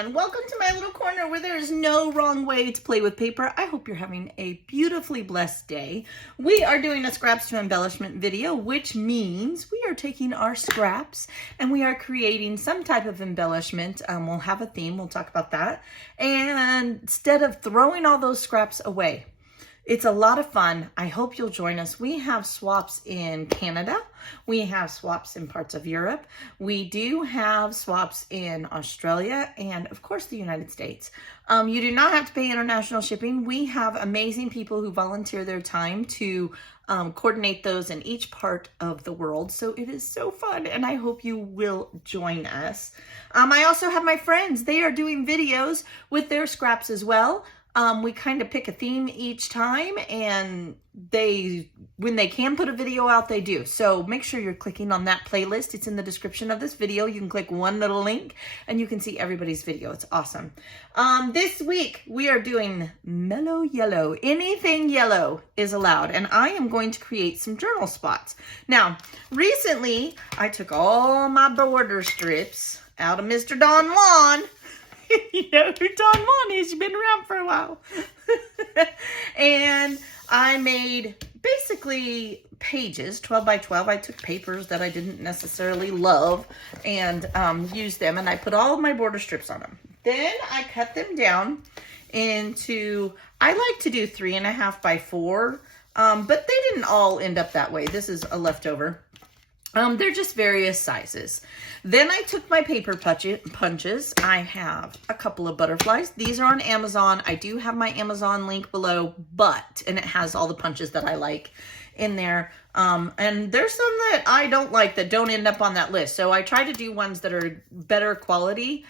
everyone. Welcome to my little corner where there is no wrong way to play with paper. I hope you're having a beautifully blessed day. We are doing a scraps to embellishment video, which means we are taking our scraps and we are creating some type of embellishment. We'll have a theme. We'll talk about that. And instead of throwing all those scraps away, it's a lot of fun. I hope you'll join us. We have swaps in Canada. We have swaps in parts of Europe. We do have swaps in Australia and, of course, the United States. You do not have to pay international shipping. We have amazing people who volunteer their time to coordinate those in each part of the world. So it is so fun, and I hope you will join us. I also have my friends. They are doing videos with their scraps as well. We kind of pick a theme each time, and when they can put a video out, they do. So make sure you're clicking on that playlist. It's in the description of this video. You can click one little link and you can see everybody's video. It's awesome. This week we are doing mellow yellow. Anything yellow is allowed, and I am going to create some journal spots. Now, recently I took all my border strips out of Mr. Don Juan. You know who Don Juan is. You've been around for a while. And I made basically pages, 12 by 12. I took papers that I didn't necessarily love and used them. And I put all of my border strips on them. Then I cut them down into, I like to do 3.5 by 4. But they didn't all end up that way. This is a leftover. They're just various sizes. Then I took my paper punches. I have a couple of butterflies. These are on Amazon. I do have my Amazon link below, and it has all the punches that I like in there. And there's some that I don't like that don't end up on that list. So I try to do ones that are better quality.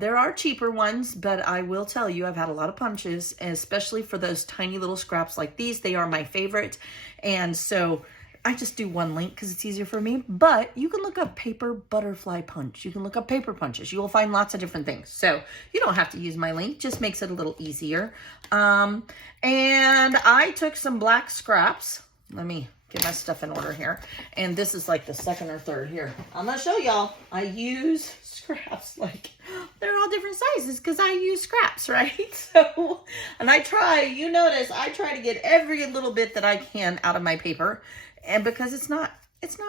There are cheaper ones, but I will tell you, I've had a lot of punches, especially for those tiny little scraps like these. They are my favorite. And so I just do one link because it's easier for me, but you can look up paper butterfly punch. You can look up paper punches. You will find lots of different things. So you don't have to use my link, just makes it a little easier. And I took some black scraps. Let me get my stuff in order here. And this is like the second or third here. I'm gonna show y'all. I use scraps, like they're all different sizes because I use scraps, right? So, and you notice I try to get every little bit that I can out of my paper. And because it's not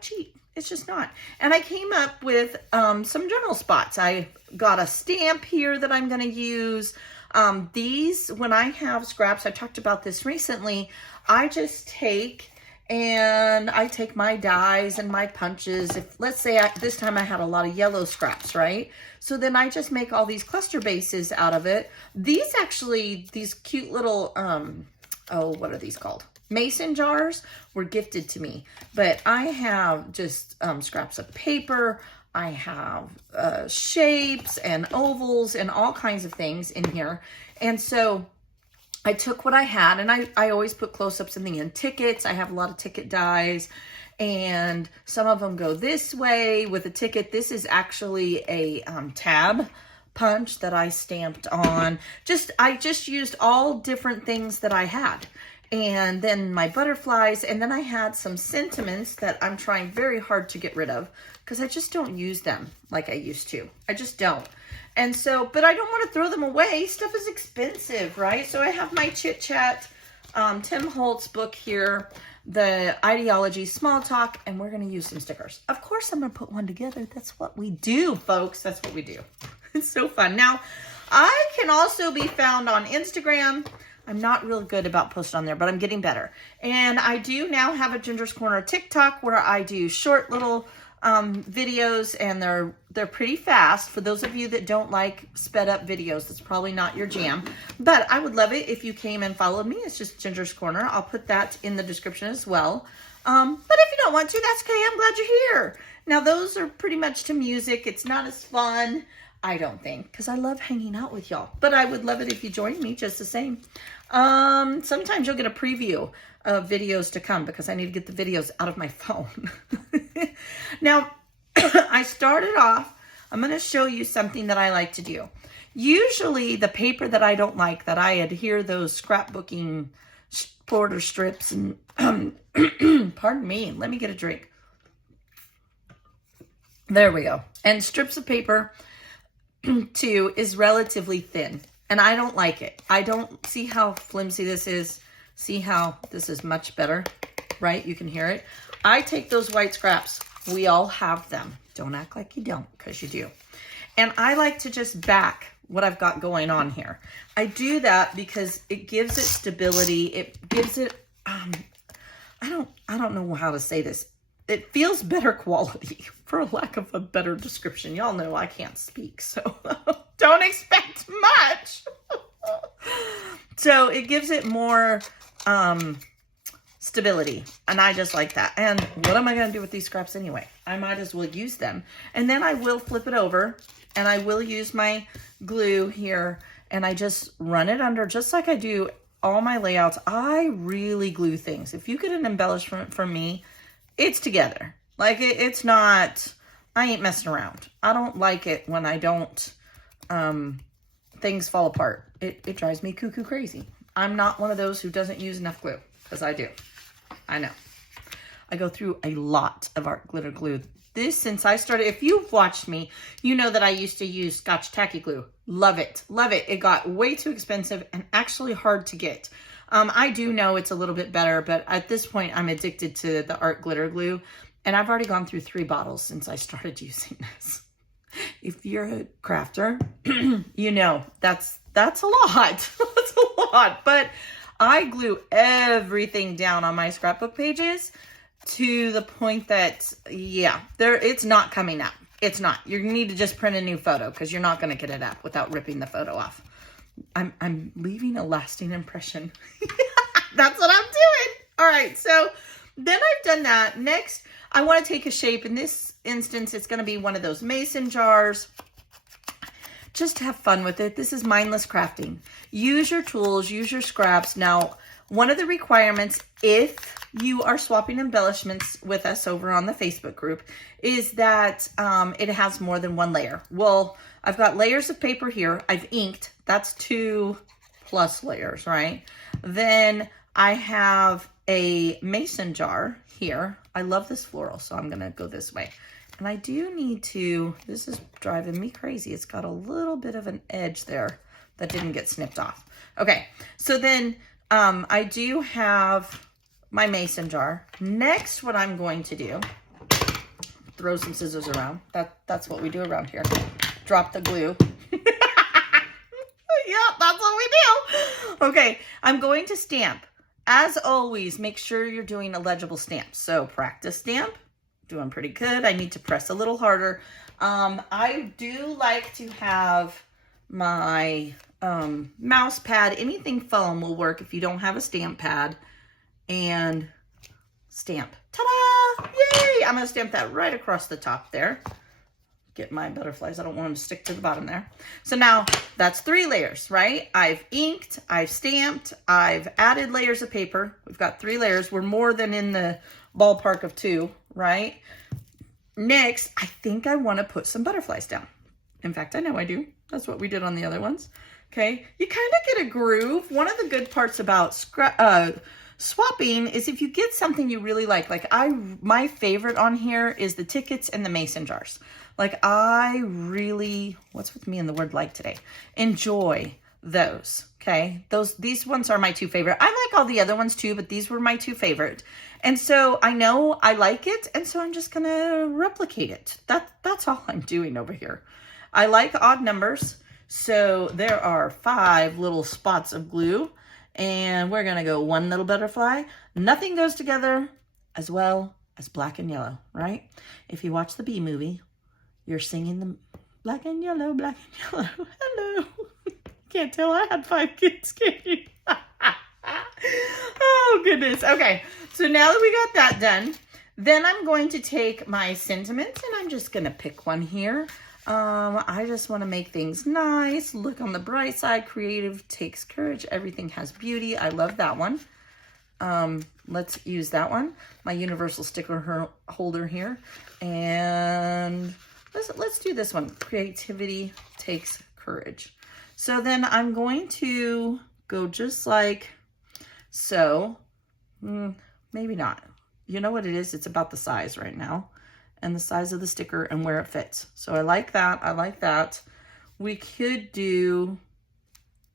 cheap. It's just not. And I came up with some journal spots. I got a stamp here that I'm going to use. These, when I have scraps, I talked about this recently, I just take my dies and my punches. If, let's say this time I had a lot of yellow scraps, right? So then I just make all these cluster bases out of it. These cute little, what are these called? Mason jars were gifted to me, but I have just scraps of paper. I have shapes and ovals and all kinds of things in here. And so I took what I had, and I always put close-ups in the end. Tickets, I have a lot of ticket dies, and some of them go this way with a ticket. This is actually a tab punch that I stamped on. I just used all different things that I had. And then my butterflies, and then I had some sentiments that I'm trying very hard to get rid of because I just don't use them like I used to. I just don't. And so, but I don't want to throw them away. Stuff is expensive, right? So I have my Chit Chat, Tim Holtz book here, the Ideology Small Talk, and we're going to use some stickers. Of course, I'm going to put one together. That's what we do, folks. That's what we do. It's so fun. Now, I can also be found on Instagram. I'm not real good about posting on there, but I'm getting better. And I do now have a Ginger's Corner TikTok where I do short little videos, and they're pretty fast. For those of you that don't like sped up videos, that's probably not your jam. But I would love it if you came and followed me. It's just Ginger's Corner. I'll put that in the description as well. But if you don't want to, that's okay. I'm glad you're here. Now, those are pretty much to music. It's not as fun, I don't think, because I love hanging out with y'all. But I would love it if you joined me just the same. Sometimes you'll get a preview of videos to come because I need to get the videos out of my phone. Now, I started off, I'm going to show you something that I like to do. Usually the paper that I don't like, that I adhere those scrapbooking border strips and, pardon me, let me get a drink. There we go. And strips of paper too is relatively thin, and I don't like it. I don't see how flimsy this is. See how this is much better, right? You can hear it. I take those white scraps. We all have them. Don't act like you don't, because you do. And I like to just back what I've got going on here. I do that because it gives it stability. It gives it, I don't know how to say this. It feels better quality, for lack of a better description. Y'all know I can't speak, so don't expect much. So it gives it more stability, and I just like that. And what am I going to do with these scraps anyway? I might as well use them. And then I will flip it over, and I will use my glue here, and I just run it under, just like I do all my layouts. I really glue things. If you get an embellishment from me, it's together. Like it's not, I ain't messing around. I don't like it when I don't, things fall apart. It drives me cuckoo crazy. I'm not one of those who doesn't use enough glue, because I do. I know. I go through a lot of art glitter glue. This, since I started, if you've watched me, you know that I used to use Scotch Tacky glue. Love it. Love it. It got way too expensive and actually hard to get. I do know it's a little bit better, but at this point, I'm addicted to the art glitter glue. And I've already gone through 3 bottles since I started using this. If you're a crafter, you know, that's a lot. That's a lot. But I glue everything down on my scrapbook pages to the point that, yeah, it's not coming up. It's not. You need to just print a new photo, because you're not going to get it up without ripping the photo off. I'm leaving a lasting impression. That's what I'm doing. All right, so then I've done that. Next, I want to take a shape. In this instance, it's going to be one of those mason jars. Just have fun with it. This is mindless crafting. Use your tools, use your scraps. Now, one of the requirements, if you are swapping embellishments with us over on the Facebook group, is that it has more than 1 layer. Well, I've got layers of paper here. I've inked. That's 2+ layers, right? Then I have a mason jar here. I love this floral, so I'm going to go this way. And I do need to, this is driving me crazy. It's got a little bit of an edge there that didn't get snipped off. Okay, so then I do have my mason jar. Next, what I'm going to do, throw some scissors around. That's what we do around here. Drop the glue. Yeah, that's what we do. Okay, I'm going to stamp. As always, make sure you're doing a legible stamp. So practice stamp. Doing pretty good. I need to press a little harder. I do like to have my mouse pad. Anything foam will work if you don't have a stamp pad. And stamp. Ta-da! Yay! I'm going to stamp that right across the top there. Get my butterflies. I don't want them to stick to the bottom there. So now that's 3 layers, right? I've inked, I've stamped, I've added layers of paper. We've got 3 layers. We're more than in the ballpark of 2, right? Next, I think I want to put some butterflies down. In fact, I know I do. That's what we did on the other ones. Okay, you kind of get a groove. One of the good parts about swapping is if you get something you really like my favorite on here is the tickets and the mason jars. Like I really, what's with me and the word like today? Enjoy those, okay? These ones are my 2 favorite. I like all the other ones too, but these were my 2 favorite. And so I know I like it, and so I'm just gonna replicate it. That's all I'm doing over here. I like odd numbers, so there are 5 little spots of glue, and we're gonna go 1 little butterfly. Nothing goes together as well as black and yellow, right? If you watch the Bee movie, you're singing the black and yellow, black and yellow. Hello. Can't tell I had 5 kids, can you? Oh, goodness. Okay, so now that we got that done, then I'm going to take my sentiments, and I'm just going to pick one here. I just want to make things nice. Look on the bright side. Creative takes courage. Everything has beauty. I love that one. Let's use that one. My universal sticker holder here. And let's do this one. Creativity takes courage. So then I'm going to go just like so. Maybe not. You know what it is? It's about the size right now and the size of the sticker and where it fits. So I like that. I like that. we could do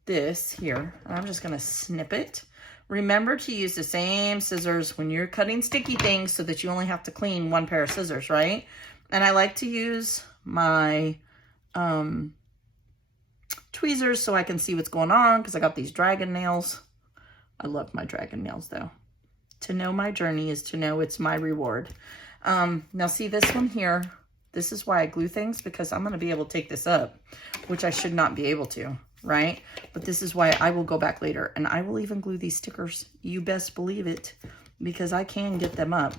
this here. I'm just gonna snip it. Remember to use the same scissors when you're cutting sticky things so that you only have to clean one pair of scissors, right? And I like to use my tweezers so I can see what's going on because I got these dragon nails. I love my dragon nails though. To know my journey is to know it's my reward. Now see this one here. This is why I glue things, because I'm gonna be able to take this up, which I should not be able to, right? But this is why I will go back later and I will even glue these stickers. You best believe it, because I can get them up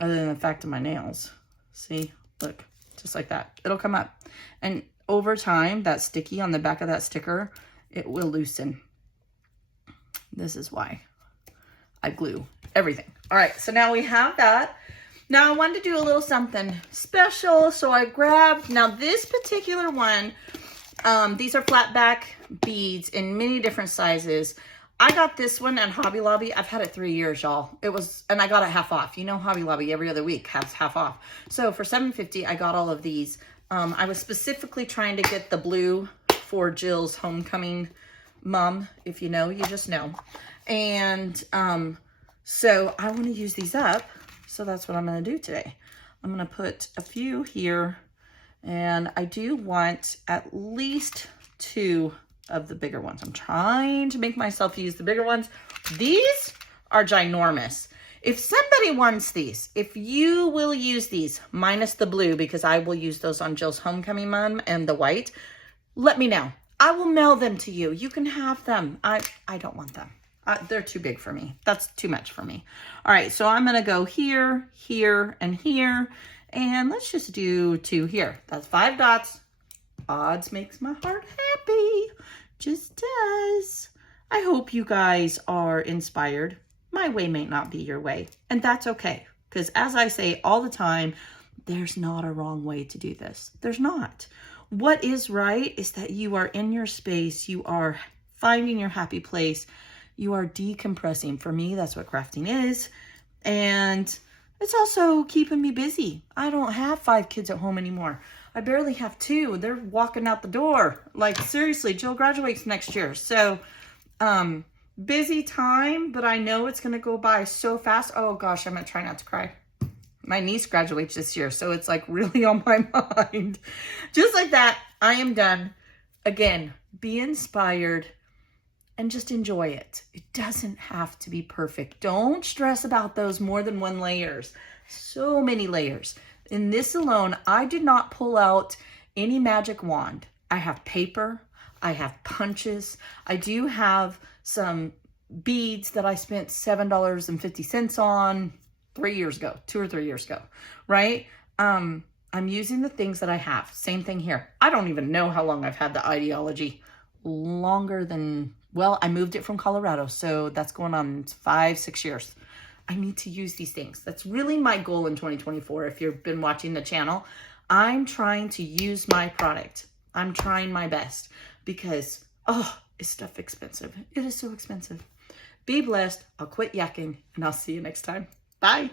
other than the fact of my nails. See, look, just like that. It'll come up. And over time, that sticky on the back of that sticker, it will loosen. This is why I glue everything. All right, so now we have that. Now I wanted to do a little something special, so I grabbed, now this particular one, these are flat back beads in many different sizes. I got this one at Hobby Lobby. I've had it 3 years, y'all. It was, and I got it half off. You know, Hobby Lobby every other week has half off. So for $7.50, I got all of these. I was specifically trying to get the blue for Jill's homecoming mom. If you know, you just know. And so I want to use these up. So that's what I'm going to do today. I'm going to put a few here, and I do want at least 2 of the bigger ones. I'm trying to make myself use the bigger ones. These are ginormous. If somebody wants these, if you will use these, minus the blue, because I will use those on Jill's homecoming mom, and the white, let me know. I will mail them to you. You can have them. I don't want them. They're too big for me. That's too much for me. All right, so I'm gonna go here, here, and here. And let's just do 2 here. That's 5 dots. Odds makes my heart happy. Just does. I hope you guys are inspired. My way may not be your way, and that's okay. Because as I say all the time, there's not a wrong way to do this. There's not. What is right is that you are in your space. You are finding your happy place. You are decompressing. For me, that's what crafting is. And it's also keeping me busy. I don't have 5 kids at home anymore. I barely have 2. They're walking out the door. Like, seriously, Jill graduates next year. So, busy time, but I know it's going to go by so fast. Oh, gosh, I'm going to try not to cry. My niece graduates this year, so it's, like, really on my mind. Just like that, I am done. Again, be inspired. And just enjoy it. It doesn't have to be perfect. Don't stress about those more than 1 layers. So many layers. In this alone, I did not pull out any magic wand. I have paper. I have punches. I do have some beads that I spent $7.50 on 3 years ago, 2 or 3 years ago, right? I'm using the things that I have. Same thing here. I don't even know how long I've had the ideology. Longer than, well, I moved it from Colorado, so that's going on 5-6 years. I need to use these things. That's really my goal in 2024. If you've been watching the channel, I'm trying to use my product. I'm trying my best because, oh, is stuff expensive? It is so expensive. Be blessed. I'll quit yakking, and I'll see you next time. Bye.